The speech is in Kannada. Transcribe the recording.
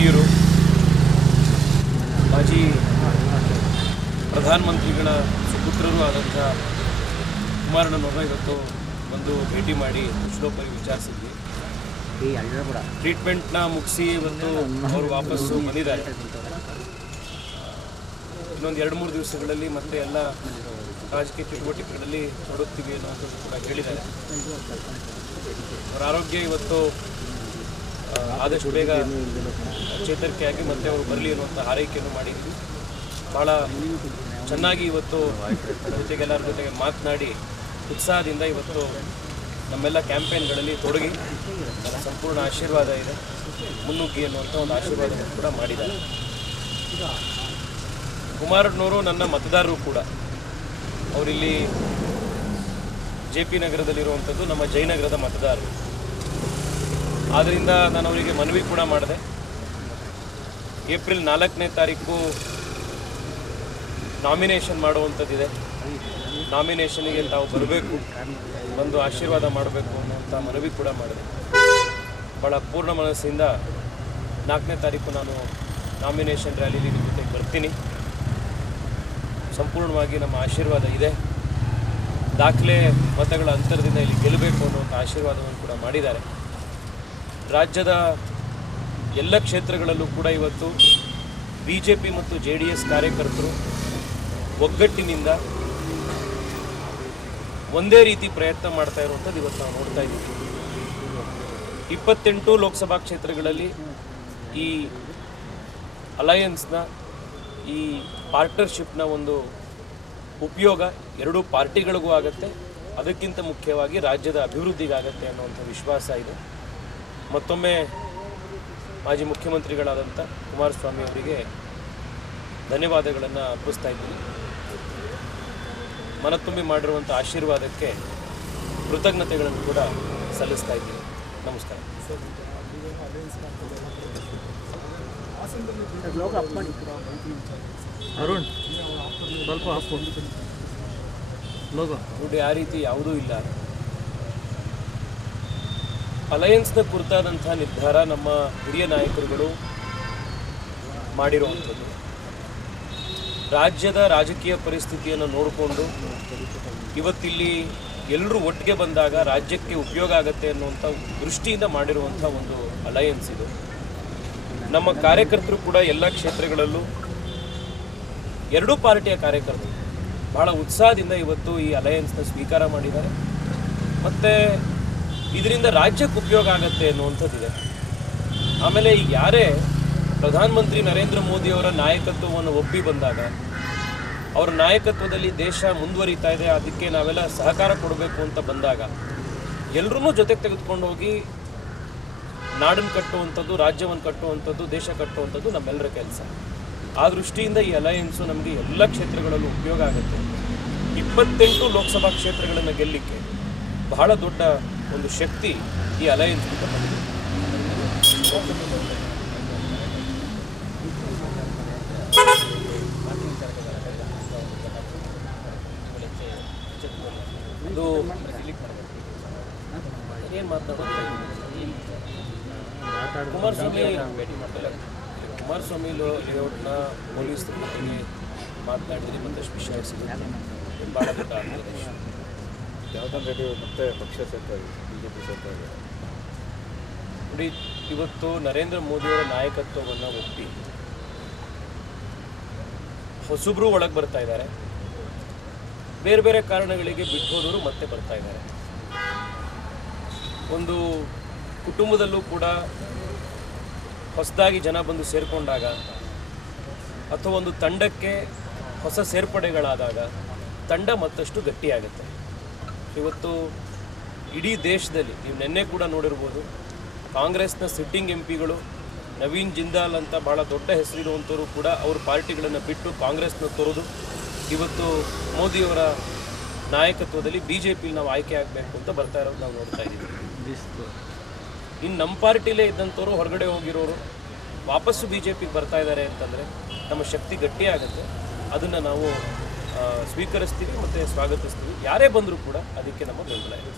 ಹಿರಿಯರು, ಮಾಜಿ ಪ್ರಧಾನಮಂತ್ರಿಗಳ ಸುಪುತ್ರರು ಆದಂಥ ಕುಮಾರಣ್ಣನವ್ರನ್ನ ಇವತ್ತು ಬಂದು ಭೇಟಿ ಮಾಡಿ ಕುಶಲೋಪರಿ ವಿಚಾರಿಸಿದ್ವಿ. ಟ್ರೀಟ್ಮೆಂಟ್ನ ಮುಗಿಸಿ ಇವತ್ತು ಅವರು ವಾಪಸ್ಸು ಬಂದಿದ್ದಾರೆ. ಇನ್ನೊಂದು 2-3 ದಿವಸಗಳಲ್ಲಿ ಮತ್ತೆ ಎಲ್ಲ ರಾಜಕೀಯ ಚಟುವಟಿಕೆಗಳಲ್ಲಿ ತೊಡಗ್ತೀವಿ ಅನ್ನೋದು ಕೂಡ ಹೇಳಿದ್ದಾರೆ. ಅವರ ಆರೋಗ್ಯ ಇವತ್ತು ಆದಷ್ಟು ಬೇಗ ಚೇತರಿಕೆಯಾಗಿ ಮತ್ತೆ ಅವರು ಬರಲಿ ಅನ್ನುವಂಥ ಹಾರೈಕೆಯನ್ನು ಮಾಡಿದ್ವಿ. ಭಾಳ ಚೆನ್ನಾಗಿ ಇವತ್ತು ಎಲ್ಲರ ಜೊತೆಗೆ ಮಾತನಾಡಿ ಉತ್ಸಾಹದಿಂದ ಇವತ್ತು ನಮ್ಮೆಲ್ಲ ಕ್ಯಾಂಪೇನ್ಗಳಲ್ಲಿ ತೊಡಗಿ ಸಂಪೂರ್ಣ ಆಶೀರ್ವಾದ ಇದೆ, ಮುನ್ನುಗ್ಗಿ ಅನ್ನುವಂಥ ಒಂದು ಆಶೀರ್ವಾದವನ್ನು ಕೂಡ ಮಾಡಿದ್ದಾರೆ. ಕುಮಾರಣ್ಣವರು ನನ್ನ ಮತದಾರರು ಕೂಡ. ಅವರಿಲ್ಲಿ JP ನಗರದಲ್ಲಿರುವಂಥದ್ದು ನಮ್ಮ ಜಯನಗರದ ಮತದಾರರು. ಆದ್ದರಿಂದ ನಾನು ಅವರಿಗೆ ಮನವಿ ಕೂಡ ಮಾಡಿದೆ. ಏಪ್ರಿಲ್ 4ನೇ ತಾರೀಕು ನಾಮಿನೇಷನ್ ಮಾಡುವಂಥದ್ದಿದೆ. ನಾಮಿನೇಷನ್ಗೆ ತಾವು ಬರಬೇಕು, ಬಂದು ಆಶೀರ್ವಾದ ಮಾಡಬೇಕು ಅನ್ನುವಂಥ ಮನವಿ ಕೂಡ ಮಾಡಿದೆ. ಭಾಳ ಪೂರ್ಣ ಮನಸ್ಸಿಂದ 4ನೇ ತಾರೀಕು ನಾನು ನಾಮಿನೇಷನ್ ರ್ಯಾಲಿಲಿ ನಿಮ್ಮ ಜೊತೆಗೆ ಬರ್ತೀನಿ. ಸಂಪೂರ್ಣವಾಗಿ ನಮ್ಮ ಆಶೀರ್ವಾದ ಇದೆ. ದಾಖಲೆ ಮತಗಳ ಅಂತರದಿಂದ ಇಲ್ಲಿ ಗೆಲ್ಲಬೇಕು ಅನ್ನುವಂಥ ಆಶೀರ್ವಾದವನ್ನು ಕೂಡ ಮಾಡಿದ್ದಾರೆ. ರಾಜ್ಯದ ಎಲ್ಲ ಕ್ಷೇತ್ರಗಳಲ್ಲೂ ಕೂಡ ಇವತ್ತು BJP ಮತ್ತು JDS ಕಾರ್ಯಕರ್ತರು ಒಗ್ಗಟ್ಟಿನಿಂದ ಒಂದೇ ರೀತಿ ಪ್ರಯತ್ನ ಮಾಡ್ತಾ ಇರುವಂಥದ್ದು ಇವತ್ತು ನಾವು ನೋಡ್ತಾ ಇದ್ದೀವಿ. 28 ಲೋಕಸಭಾ ಕ್ಷೇತ್ರಗಳಲ್ಲಿ ಈ ಅಲಯನ್ಸ್ನ ಈ ಪಾರ್ಟ್ನರ್ಶಿಪ್ನ ಒಂದು ಉಪಯೋಗ ಎರಡೂ ಪಾರ್ಟಿಗಳಿಗೂ ಆಗುತ್ತೆ. ಅದಕ್ಕಿಂತ ಮುಖ್ಯವಾಗಿ ರಾಜ್ಯದ ಅಭಿವೃದ್ಧಿಗಾಗತ್ತೆ ಅನ್ನುವಂಥ ವಿಶ್ವಾಸ ಇದೆ. ಮತ್ತೊಮ್ಮೆ ಮಾಜಿ ಮುಖ್ಯಮಂತ್ರಿಗಳಾದಂಥ ಕುಮಾರಸ್ವಾಮಿ ಅವರಿಗೆ ಧನ್ಯವಾದಗಳನ್ನು ಅರ್ಪಿಸ್ತಾ ಇದ್ದೀನಿ. ಮನತುಂಬಿ ಮಾಡಿರುವಂಥ ಆಶೀರ್ವಾದಕ್ಕೆ ಕೃತಜ್ಞತೆಗಳನ್ನು ಕೂಡ ಸಲ್ಲಿಸ್ತಾ ಇದ್ದೀನಿ. ನಮಸ್ಕಾರ. ಅರುಣ್ ಸ್ವಲ್ಪ ನೋಡಿ, ಆ ರೀತಿ ಯಾವುದೂ ಇಲ್ಲ. ಅಲಯನ್ಸ್ನ ಕುರಿತಾದಂಥ ನಿರ್ಧಾರ ನಮ್ಮ ಹಿರಿಯ ನಾಯಕರುಗಳು ಮಾಡಿರುವಂಥದ್ದು. ರಾಜ್ಯದ ರಾಜಕೀಯ ಪರಿಸ್ಥಿತಿಯನ್ನು ನೋಡಿಕೊಂಡು ಇವತ್ತಿಲ್ಲಿ ಎಲ್ಲರೂ ಒಟ್ಟಿಗೆ ಬಂದಾಗ ರಾಜ್ಯಕ್ಕೆ ಉಪಯೋಗ ಆಗುತ್ತೆ ಅನ್ನುವಂಥ ದೃಷ್ಟಿಯಿಂದ ಮಾಡಿರುವಂಥ ಒಂದು ಅಲಯನ್ಸ್ ಇದು. ನಮ್ಮ ಕಾರ್ಯಕರ್ತರು ಕೂಡ ಎಲ್ಲ ಕ್ಷೇತ್ರಗಳಲ್ಲೂ ಎರಡೂ ಪಾರ್ಟಿಯ ಕಾರ್ಯಕರ್ತರು ಭಾಳ ಉತ್ಸಾಹದಿಂದ ಇವತ್ತು ಈ ಅಲಯನ್ಸ್ನ ಸ್ವೀಕಾರ ಮಾಡಿದ್ದಾರೆ. ಮತ್ತು ಇದರಿಂದ ರಾಜ್ಯಕ್ಕೆ ಉಪಯೋಗ ಆಗುತ್ತೆ ಅನ್ನುವಂಥದ್ದಿದೆ. ಆಮೇಲೆ ಈಗ ಯಾರೇ ಪ್ರಧಾನಮಂತ್ರಿ ನರೇಂದ್ರ ಮೋದಿಯವರ ನಾಯಕತ್ವವನ್ನು ಒಪ್ಪಿ ಬಂದಾಗ, ಅವರ ನಾಯಕತ್ವದಲ್ಲಿ ದೇಶ ಮುಂದುವರಿತಾ ಇದೆ, ಅದಕ್ಕೆ ನಾವೆಲ್ಲ ಸಹಕಾರ ಕೊಡಬೇಕು ಅಂತ ಬಂದಾಗ ಎಲ್ಲರೂ ಜೊತೆಗೆ ತೆಗೆದುಕೊಂಡು ಹೋಗಿ ನಾಡನ್ನು ಕಟ್ಟುವಂಥದ್ದು, ರಾಜ್ಯವನ್ನು ಕಟ್ಟುವಂಥದ್ದು, ದೇಶ ಕಟ್ಟುವಂಥದ್ದು ನಮ್ಮೆಲ್ಲರ ಕೆಲಸ. ಆ ದೃಷ್ಟಿಯಿಂದ ಈ ಅಲಯನ್ಸು ನಮಗೆ ಎಲ್ಲ ಕ್ಷೇತ್ರಗಳಲ್ಲೂ ಉಪಯೋಗ ಆಗುತ್ತೆ. 28 ಲೋಕಸಭಾ ಕ್ಷೇತ್ರಗಳನ್ನು ಗೆಲ್ಲಲಿಕ್ಕೆ ಬಹಳ ದೊಡ್ಡ ಒಂದು ಶಕ್ತಿ ಈ ಅಲಯನ್ಸ್ ಅಂತ ಬಂದಿದೆ. ಇದು ಏನು ಮಾತನಾಡೋದು, ಕುಮಾರಸ್ವಾಮಿ ಭೇಟಿ ಮಾಡ್ತಾರೆ. ಕುಮಾರಸ್ವಾಮಿ ಲೇಔಟ್ನ ಪೊಲೀಸ್ ಜೊತೆಗೆ ಮಾತನಾಡಿದರೆ ಮತ್ತಷ್ಟು ವಿಷಯ ಸಿಗುತ್ತೆ. ಭಾಳ ದೊಡ್ಡ ಜನಾರ್ದನ್ ರೆಡ್ಡಿ ಮತ್ತೆ ಪಕ್ಷ ಸೇರ್ತಾರೆ, BJP ಸೇರ್ತಾರೆ. ನೋಡಿ, ಇವತ್ತು ನರೇಂದ್ರ ಮೋದಿಯವರ ನಾಯಕತ್ವವನ್ನು ಒಪ್ಪಿ ಹೊಸಬ್ರು ಒಳಗೆ ಬರ್ತಾ ಇದ್ದಾರೆ. ಬೇರೆ ಬೇರೆ ಕಾರಣಗಳಿಗೆ ಬಿಟ್ಟು ಹೋದವರು ಮತ್ತೆ ಬರ್ತಾ ಇದ್ದಾರೆ. ಒಂದು ಕುಟುಂಬದಲ್ಲೂ ಕೂಡ ಹೊಸದಾಗಿ ಜನ ಬಂದು ಸೇರಿಕೊಂಡಾಗ ಅಥವಾ ಒಂದು ತಂಡಕ್ಕೆ ಹೊಸ ಸೇರ್ಪಡೆಗಳಾದಾಗ ತಂಡ ಮತ್ತಷ್ಟು ಗಟ್ಟಿಯಾಗುತ್ತೆ. ಇವತ್ತು ಇಡೀ ದೇಶದಲ್ಲಿ ನೀವು ನಿನ್ನೆ ಕೂಡ ನೋಡಿರ್ಬೋದು, ಕಾಂಗ್ರೆಸ್ನ ಸಿಟ್ಟಿಂಗ್ MPಗಳು ನವೀನ್ ಜಿಂದಾಲ್ ಅಂತ ಭಾಳ ದೊಡ್ಡ ಹೆಸರಿರುವಂಥವರು ಕೂಡ ಅವ್ರ ಪಾರ್ಟಿಗಳನ್ನು ಬಿಟ್ಟು ಕಾಂಗ್ರೆಸ್ನ ತೊರೆದು ಇವತ್ತು ಮೋದಿಯವರ ನಾಯಕತ್ವದಲ್ಲಿ BJP ನಾವು ಆಯ್ಕೆ ಆಗಬೇಕು ಅಂತ ಬರ್ತಾ ಇರೋದು ನಾವು ನೋಡ್ತಾ ಇದ್ದೀವಿ. ಇನ್ನು ನಮ್ಮ ಪಾರ್ಟಿಲೇ ಇದ್ದಂಥವ್ರು ಹೊರಗಡೆ ಹೋಗಿರೋರು ವಾಪಸ್ಸು BJPಗೆ ಬರ್ತಾ ಇದ್ದಾರೆ ಅಂತಂದರೆ ನಮ್ಮ ಶಕ್ತಿ ಗಟ್ಟಿಯಾಗುತ್ತೆ. ಅದನ್ನು ನಾವು ಸ್ವೀಕರಿಸ್ತೀವಿ ಮತ್ತು ಸ್ವಾಗತಿಸ್ತೀವಿ. ಯಾರೇ ಬಂದರೂ ಕೂಡ ಅದಕ್ಕೆ ನಮ್ಮ ಬೆಂಬಲ ಇದೆ.